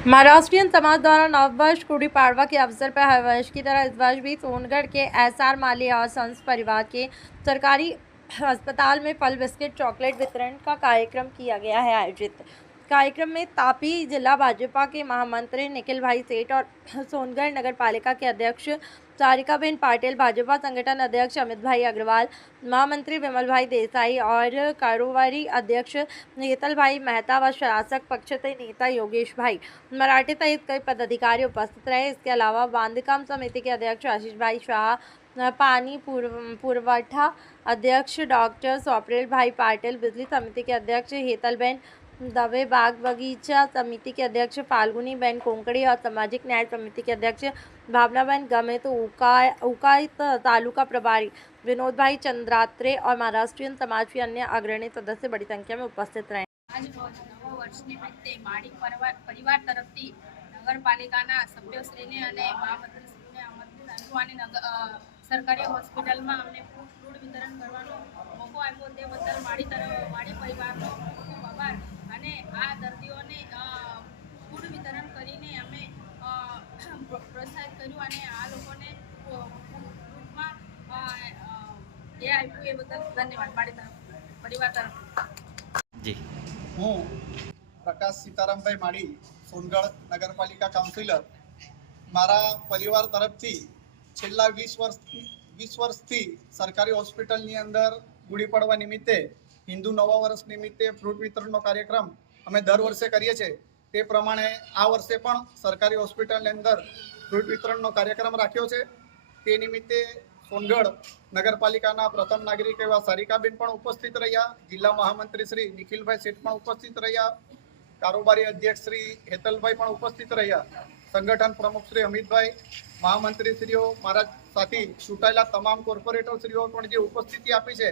महाराष्ट्रीयन समाज द्वारा नववर्ष गुड़ी पाड़वा के अवसर पर हर वर्ष की तरह इस वर्ष भी सोनगढ़ के एसआर माली और संस परिवार के सरकारी अस्पताल में फल बिस्किट चॉकलेट वितरण का कार्यक्रम किया गया है आयोजित। कार्यक्रम में तापी जिला भाजपा के महामंत्री निखिल भाई सेठ और सोनगढ़ नगर पालिका के अध्यक्ष सारिकाबेन पाटिल, भाजपा संगठन अध्यक्ष अमित भाई अग्रवाल, महामंत्री विमल भाई देसाई और कारोबारी अध्यक्ष हेतल भाई मेहता व शासक पक्ष के नेता योगेश भाई मराठे सहित कई पदाधिकारी उपस्थित रहे। इसके अलावा बांधकाम समिति के अध्यक्ष आशीष भाई शाह, पानी पुरवठा अध्यक्ष डॉक्टर स्वप्निल भाई पाटिल, बिजली समिति के अध्यक्ष हेतलबेन दवे, बाग बगीचा समिति के अध्यक्ष फाल्गुनी बेन कोंकड़ी और सामाजिक न्याय समिति के अध्यक्ष भावनाबेन गमे तो उकाई तालुका प्रभारी विनोद भाई चंद्रात्रे और महाराष्ट्रीयन समाज के अन्य अग्रणी सदस्य बड़ी संख्या में उपस्थित रहे। आज रोज नव वर्ष निमित्ते माड़ी परिवार तरफथी नगरपालिकाना सभ्यश्रीने अने महामंत्रीश्रीने आमंत्रित आप्युं अने सरकारी होस्पिટલમાં અમને ફૂડ વિતરણ કરવાનો મોકો આપ્યો તે બદલ માડી પરિવારનો ખૂબ આભાર। અને આ દર્દીઓને ફૂડ વિતરણ કરીને અમે પ્રોત્સાહિત કર્યું અને આ લોકોને ફૂડમાં એ આપ્યું એ બદલ ધન્યવાદ માડી પરિવાર તરફથી। जी હું પ્રકાશ સીતારામભાઈ માડી, સોનગઢ નગરપાલિકા કાઉન્સિલર, મારા પરિવાર તરફથી છેલ્લા 20 વર્ષથી સરકારી હોસ્પિટલની અંદર ગુડી પડવા નિમિત્તે હિન્દુ નવા વર્ષ નિમિત્તે ફ્રૂટ વિતરણનો કાર્યક્રમ અમે દર વર્ષે કરીએ છીએ। તે પ્રમાણે આ વર્ષે પણ સરકારી હોસ્પિટલની અંદર ફ્રૂટ વિતરણનો કાર્યક્રમ રાખ્યો છે। તે નિમિત્તે સોનગઢ નગરપાલિકાના પ્રથમ નાગરિક એવા સારિકાબેન પણ ઉપસ્થિત રહ્યા, જિલ્લા મહામંત્રી શ્રી નિખિલભાઈ શેઠ પણ ઉપસ્થિત રહ્યા, કારોબારી અધ્યક્ષ શ્રી હેતલભાઈ પણ ઉપસ્થિત રહ્યા, સંગઠન પ્રમુખ શ્રી અમિતભાઈ, મહામંત્રીશ્રીઓ, મારા સાથી ચૂંટાયેલા તમામ કોર્પોરેટરશ્રીઓ પણ જે ઉપસ્થિતિ આપી છે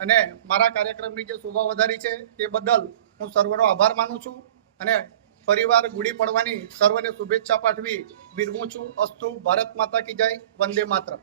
અને મારા કાર્યક્રમની જે શોભા વધારી છે તે બદલ હું સર્વનો આભાર માનું છું અને ફરીવાર ગુડી પડવાની સર્વને શુભેચ્છા પાઠવી વિરમું છું। અસ્તુ, ભારત માતા કી જય, વંદે માતરમ।